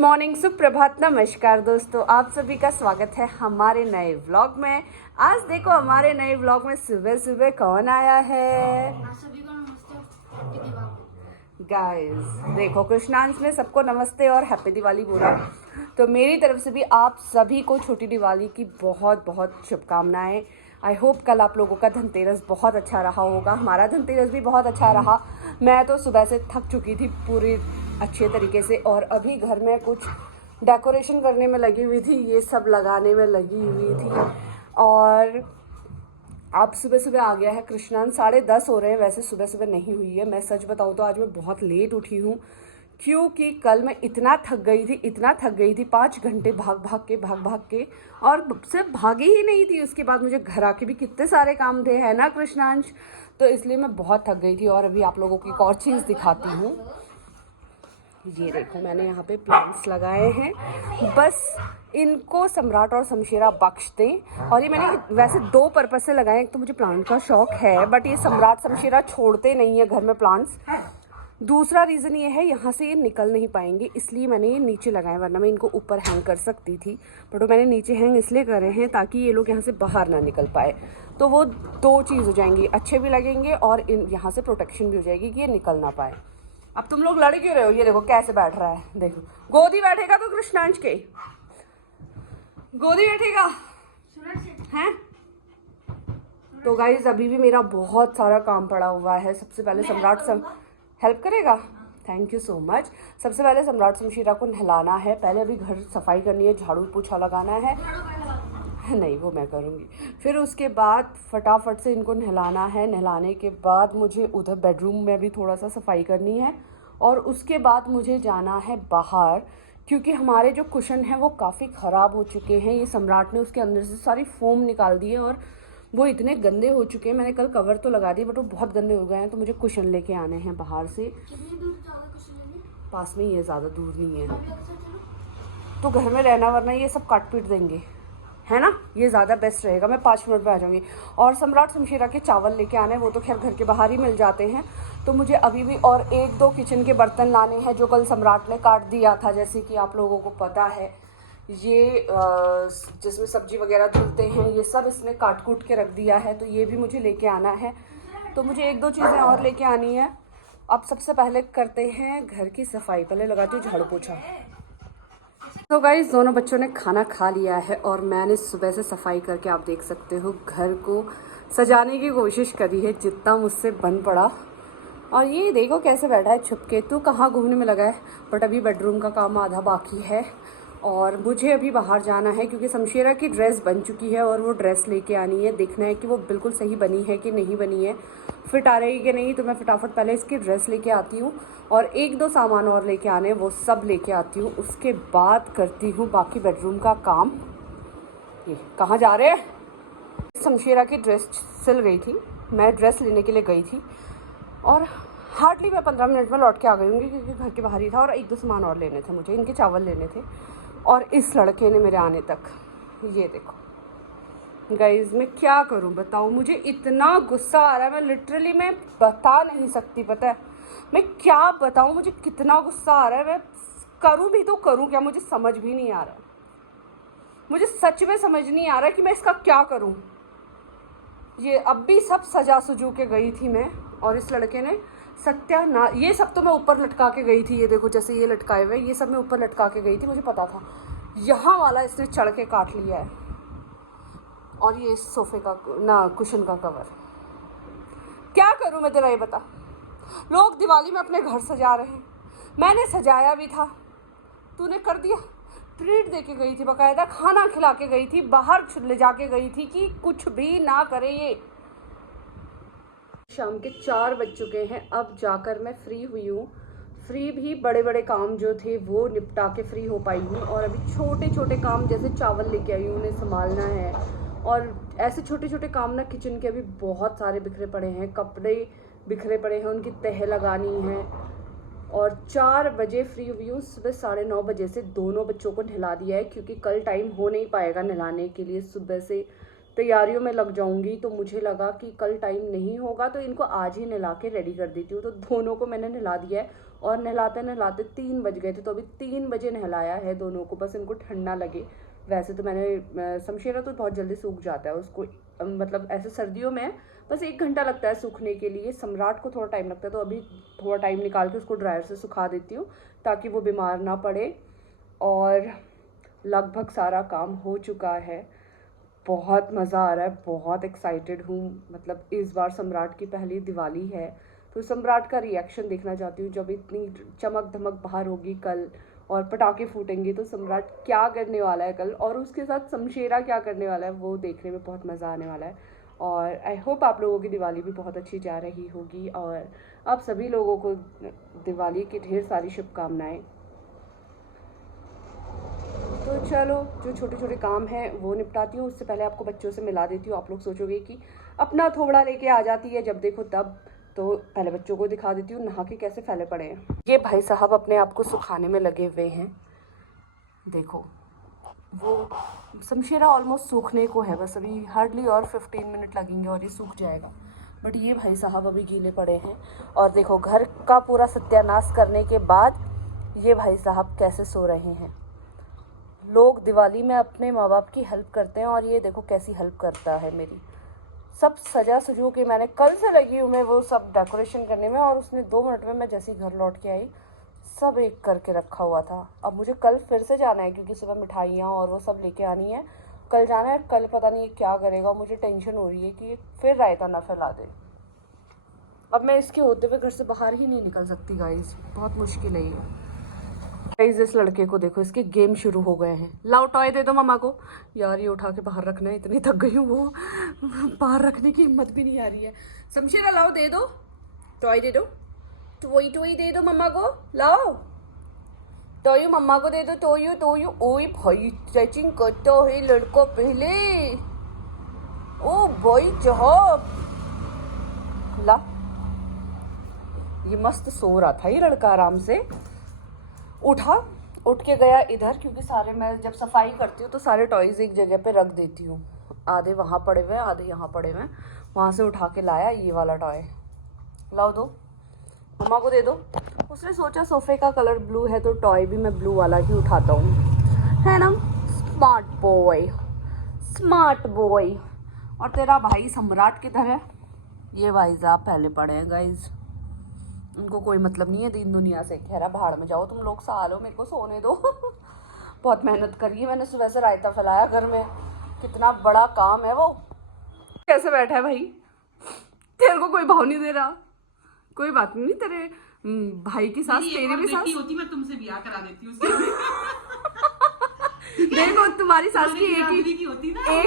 Morning, सुप्रभात, नमस्कार दोस्तों, आप सभी का स्वागत है हमारे नए व्लॉग में। आज देखो हमारे नए व्लॉग में सुबह सुबह कौन आया है। सभी को नमस्ते गाइस देखो, कृष्णांश ने सबको नमस्ते और हैप्पी दिवाली बोला, तो मेरी तरफ से भी आप सभी को छोटी दिवाली की बहुत बहुत शुभकामनाएं। आई होप कल आप लोगों का धनतेरस बहुत अच्छा रहा होगा। हमारा धनतेरस भी बहुत अच्छा रहा। मैं तो सुबह से थक चुकी थी पूरी अच्छे तरीके से, और अभी घर में कुछ डेकोरेशन करने में लगी हुई थी, ये सब लगाने में लगी हुई थी। और अब सुबह सुबह आ गया है कृष्णांश, 10:30 हो रहे हैं। वैसे सुबह सुबह नहीं हुई है, मैं सच बताऊँ तो आज मैं बहुत लेट उठी हूँ, क्योंकि कल मैं इतना थक गई थी 5 घंटे भाग भाग के, और सिर्फ भागी ही नहीं थी, उसके बाद मुझे घर आके भी कितने सारे काम थे, है ना कृष्णांश। तो इसलिए मैं बहुत थक गई थी। और अभी आप लोगों की एक और चीज़ दिखाती हूँ। ये देखो, मैंने यहाँ पे प्लांट्स लगाए हैं, बस इनको सम्राट और शमशेरा बख्श दें। और ये मैंने वैसे 2 पर्पज से लगाए हैं। एक तो मुझे प्लांट का शौक है, बट ये सम्राट शमशेरा छोड़ते नहीं है घर में प्लांट्स। दूसरा रीज़न ये है, यहाँ से ये निकल नहीं पाएंगे, इसलिए मैंने ये नीचे लगाए, वरना मैं इनको ऊपर हैंग कर सकती थी, बट वो मैंने नीचे हैंग इसलिए करे हैं ताकि ये लोग यहाँ से बाहर ना निकल पाए। तो वो 2 चीज़ हो जाएंगी, अच्छे भी लगेंगे और इन यहाँ से प्रोटेक्शन भी हो जाएगी कि ये निकल ना पाए। अब तुम लोग लड़ क्यों रहे हो? ये देखो कैसे बैठ रहा है, देखो। गोदी बैठेगा तो कृष्णांश के गोदी बैठेगा हैं। तो गाइज अभी भी मेरा बहुत सारा काम पड़ा हुआ है। सबसे पहले सम्राट हेल्प करेगा, थैंक यू सो मच। सबसे पहले सम्राट शमशेरा को नहलाना है, पहले अभी घर सफाई करनी है, झाड़ू पोछा लगाना है। नहीं, वो मैं करूँगी। फिर उसके बाद फटाफट से इनको नहलाना है। नहलाने के बाद मुझे उधर बेडरूम में भी थोड़ा सा सफाई करनी है, और उसके बाद मुझे जाना है बाहर, क्योंकि हमारे जो कुशन हैं वो काफ़ी ख़राब हो चुके हैं। ये सम्राट ने उसके अंदर से सारी फोम निकाल दी है और वो इतने गंदे हो चुके हैं। मैंने कल कवर तो लगा दिए, बट वो बहुत गंदे हो गए हैं, तो मुझे कुशन लेके आने हैं बाहर से। पास में ही है, ज़्यादा दूर नहीं है। तो घर में रहना, वरना ये सब काट पीट देंगे, है ना। ये ज़्यादा बेस्ट रहेगा। मैं 5 मिनट में आ जाऊँगी। और सम्राट शमशेरा के चावल लेके आने, वो तो खैर घर के बाहर ही मिल जाते हैं। तो मुझे अभी भी और 1-2 किचन के बर्तन लाने हैं, जो कल सम्राट ने काट दिया था, जैसे कि आप लोगों को पता है। ये जिसमें सब्जी वगैरह धुलते हैं, ये सब इसने काट कूट के रख दिया है, तो ये भी मुझे लेके आना है। तो मुझे 1-2 चीज़ें और लेके आनी है। अब सबसे पहले करते हैं घर की सफाई, पहले लगाती हूँ झाड़ू पोछा। तो गाइस, दोनों बच्चों ने खाना खा लिया है और मैंने सुबह से सफाई करके, आप देख सकते हो, घर को सजाने की कोशिश करी है जितना मुझसे बन पड़ा। और ये देखो कैसे बैठा है छुप के, तू कहाँ घूमने में लगा है। बट अभी बेडरूम का काम आधा बाकी है, और मुझे अभी बाहर जाना है, क्योंकि शमशेरा की ड्रेस बन चुकी है और वो ड्रेस लेके आनी है। देखना है कि वो बिल्कुल सही बनी है कि नहीं बनी है, फिट आ रही है कि नहीं। तो मैं फटाफट पहले इसकी ड्रेस लेके आती हूँ, और 1-2 सामान और लेके आने, वो सब लेके आती हूँ। उसके बाद करती हूँ बाकी बेडरूम का काम। ये कहाँ जा रहे हैं? शमशेरा की ड्रेस सिल गई थी, मैं ड्रेस लेने के लिए गई थी, और हार्डली मैं 15 मिनट में लौट के आ गई हूँ, क्योंकि घर के बाहर ही था। और 1-2 सामान और लेने थे मुझे, इनके चावल लेने थे। और इस लड़के ने मेरे आने तक, ये देखो गाइज, मैं क्या करूं बताऊं, मुझे इतना गुस्सा आ रहा है, मैं लिटरली मैं बता नहीं सकती। पता है मैं क्या बताऊं, मुझे कितना गुस्सा आ रहा है। मैं करूं भी तो करूं क्या, मुझे समझ भी नहीं आ रहा। मुझे सच में समझ नहीं आ रहा कि मैं इसका क्या करूं। ये अब भी सब सजा सुजू के गई थी मैं, और इस लड़के ने सत्यानाश। ये सब तो मैं ऊपर लटका के गई थी, ये देखो जैसे ये लटकाए हुए, ये सब मैं ऊपर लटका के गई थी, मुझे पता था। यहाँ वाला इसने चढ़ के काट लिया है। और ये सोफे का ना, कुशन का कवर। क्या करूँ मैं, तेरा ये बता। लोग दिवाली में अपने घर सजा रहे हैं, मैंने सजाया भी था, तूने कर दिया। ट्रीट दे के गई थी, बाकायदा खाना खिला के गई थी, बाहर ले जाके गई थी कि कुछ भी ना करे ये। शाम के 4 बज चुके हैं, अब जाकर मैं फ्री हुई हूँ। फ्री भी बड़े बड़े काम जो थे वो निपटा के फ्री हो पाई हूँ, और अभी छोटे छोटे काम जैसे चावल लेके आई हूँ, उन्हें संभालना है। और ऐसे छोटे छोटे काम ना किचन के अभी बहुत सारे बिखरे पड़े हैं, कपड़े बिखरे पड़े हैं, उनकी तह लगानी है। और 4 बजे फ्री हुई हूँ। सुबह 9:30 बजे से दोनों बच्चों को नहला दिया है, क्योंकि कल टाइम हो नहीं पाएगा नहलाने के लिए। सुबह से तैयारियों में लग जाऊंगी, तो मुझे लगा कि कल टाइम नहीं होगा, तो इनको आज ही नहला के रेडी कर देती हूँ। तो दोनों को मैंने नहला दिया है, और नहलाते नहलाते 3 बज गए थे, तो अभी 3 बजे नहलाया है दोनों को, बस इनको ठंडा लगे। वैसे तो मैंने शमशेरा तो बहुत जल्दी सूख जाता है, उसको मतलब ऐसे सर्दियों में बस 1 घंटा लगता है सूखने के लिए, सम्राट को थोड़ा टाइम लगता है, तो अभी थोड़ा टाइम निकाल के उसको ड्रायर से सुखा देती हूँ ताकि वो बीमार ना पड़े। और लगभग सारा काम हो चुका है, बहुत मज़ा आ रहा है, बहुत एक्साइटेड हूँ। मतलब इस बार सम्राट की पहली दिवाली है, तो सम्राट का रिएक्शन देखना चाहती हूँ जब इतनी चमक धमक बाहर होगी कल और पटाखे फूटेंगे, तो सम्राट क्या करने वाला है कल, और उसके साथ शमशेरा क्या करने वाला है, वो देखने में बहुत मज़ा आने वाला है। और आई होप आप लोगों की दिवाली भी बहुत अच्छी जा रही होगी, और आप सभी लोगों को दिवाली की ढेर सारी शुभकामनाएं। तो चलो, जो छोटे छोटे काम हैं वो निपटाती हूँ, उससे पहले आपको बच्चों से मिला देती हूँ। आप लोग सोचोगे कि अपना थोबड़ा लेके आ जाती है जब देखो तब, तो पहले बच्चों को दिखा देती हूँ नहा के कैसे फैले पड़े हैं। ये भाई साहब अपने आप को सुखाने में लगे हुए हैं, देखो वो शमशेरा ऑलमोस्ट सूखने को है, बस अभी हार्डली और 15 मिनट लगेंगे और ये सूख जाएगा। बट ये भाई साहब अभी गीले पड़े हैं, और देखो घर का पूरा सत्यानाश करने के बाद ये भाई साहब कैसे सो रहे हैं। लोग दिवाली में अपने माँ बाप की हेल्प करते हैं, और ये देखो कैसी हेल्प करता है मेरी। सब सजा सजू के मैंने कल से लगी हूँ मैं वो सब डेकोरेशन करने में, और उसने 2 मिनट में, मैं जैसे ही घर लौट के आई सब एक करके रखा हुआ था। अब मुझे कल फिर से जाना है क्योंकि सुबह मिठाइयाँ और वो सब लेके आनी है, कल जाना है। कल पता नहीं क्या करेगा, मुझे टेंशन हो रही है कि फिर रायता ना फैला दे। अब मैं इसके होते हुए घर से बाहर ही नहीं निकल सकती गाइस, बहुत मुश्किल है ये। गाइस इस लड़के को देखो, इसके गेम शुरू हो गए हैं। लाओ टॉय दे दो मम्मा को। यार ये उठा के बाहर रखना है, इतनी थक गई हूँ, वो बाहर रखने की हिम्मत भी नहीं आ रही है। शमशेरा लाओ, दे दो टॉय, दे दो टॉय, टॉय दे दो मम्मा को, लाओ टॉय मम्मा को दे दो, टॉय टॉय। ओए भाई स्ट्रेचिंग करता है लड़का पहले, ओ भाई जहाब ला। ये मस्त सो रहा था ये लड़का आराम से, उठ के गया इधर, क्योंकि सारे मैं जब सफाई करती हूँ तो सारे टॉयज एक जगह पे रख देती हूँ, आधे वहाँ पड़े हुए आधे यहाँ पड़े हुए। वहाँ से उठा के लाया ये वाला टॉय, लाओ दो मम्मा को दे दो। उसने सोचा सोफे का कलर ब्लू है तो टॉय भी मैं ब्लू वाला ही उठाता हूँ, है ना। Smart boy, smart boy. और तेरा भाई सम्राट किधर है? ये भाई साहब पहले पड़े हैं गाइज, उनको कोई मतलब नहीं है दीन दुनिया से। कह रहा भाड़ में जाओ तुम लोग, सालो मेरे को सोने दो। बहुत मेहनत करी है मैंने, सुबह से रायता फैलाया घर में, कितना बड़ा काम है वो। कैसे बैठा है भाई, तेरे को कोई भाव नहीं दे रहा। कोई बात नहीं, तेरे भाई की सास तेरी भी सास होती, मैं तुमसे ब्याह करा देती हूँ। देखो तुम्हारी सास की एक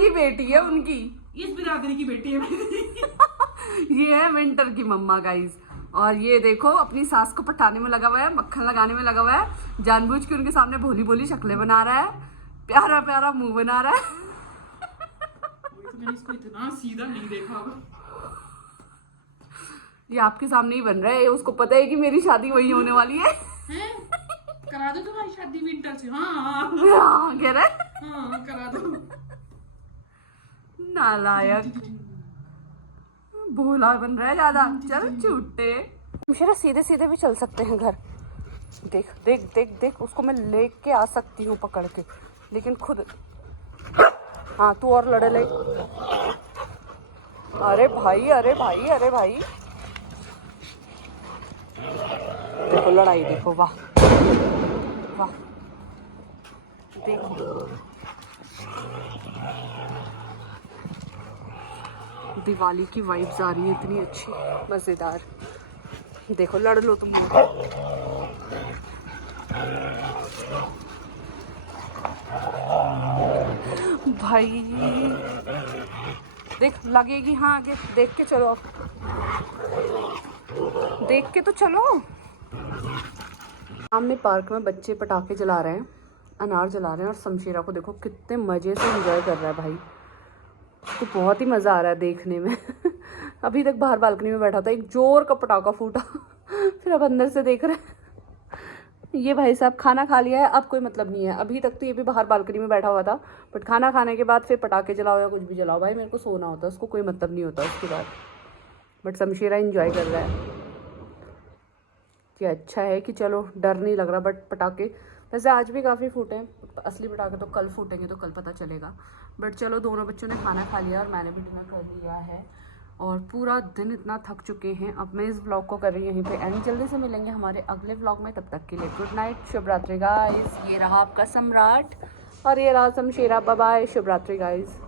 ही बेटी है उनकी, इस बिरादरी की बेटी है मेरी। ये है विंटर की मम्मा गाइज। और ये देखो अपनी सास को पटाने में लगा हुआ है, मक्खन लगाने में लगा हुआ है, जानबूझ के उनके सामने भोली भोली शक्लें बना रहा है, प्यारा प्यारा मुंह बना रहा है। तो मैंने इसको इतना सीधा नहीं देखा। ये आपके सामने ही बन रहा है, उसको पता है कि मेरी शादी वही होने वाली है। करा दो तुम्हारी शादी विंटर से। हाँ कह रहा है, हाँ करा दो। नालायक भोला बन रहा है ज्यादा, चल झूठे। शमशेरा सीधे सीधे भी चल सकते हैं घर, देख देख देख देख, उसको मैं लेके आ सकती हूँ पकड़ के, लेकिन खुद हाँ तू और लड़े ले। अरे भाई अरे भाई अरे भाई, देखो लड़ाई देखो, वाह वाह देखो। दिवाली की वाइब्स आ रही है इतनी अच्छी मज़ेदार, देखो लड़ लो तुम लोग। भाई देख लगेगी, हाँ आगे देख के चलो, देख के तो चलो। सामने पार्क में बच्चे पटाखे जला रहे हैं, अनार जला रहे हैं, और शमशेरा को देखो कितने मज़े से एंजॉय कर रहा है भाई, तो बहुत ही मज़ा आ रहा है देखने में। अभी तक बाहर बालकनी में बैठा था, एक जोर का पटाखा फूटा, फिर अब अंदर से देख रहे हैं। ये भाई साहब खाना खा लिया है, अब कोई मतलब नहीं है। अभी तक तो ये भी बाहर बालकनी में बैठा हुआ था, बट खाना खाने के बाद फिर पटाखे जलाओ या कुछ भी जलाओ, भाई मेरे को सोना होता है, उसको कोई मतलब नहीं होता उसके बाद। बट शमशेरा एंजॉय कर रहा है। ये अच्छा है कि चलो डर नहीं लग रहा। बट पटाखे वैसे आज भी काफ़ी फूटे हैं, असली पटाखे तो कल फूटेंगे, तो कल पता चलेगा। बट चलो दोनों बच्चों ने खाना खा लिया और मैंने भी डिनर कर लिया है और पूरा दिन इतना थक चुके हैं। अब मैं इस व्लॉग को कर रही हूँ यहीं पे एंड। जल्दी से मिलेंगे हमारे अगले व्लॉग में, तब तक के लिए गुड नाइट, शुभ रात्रि गाइस। ये रहा आपका सम्राट और ये रहा शमशेरा। बाय बाय, शुभ रात्रि गाइस।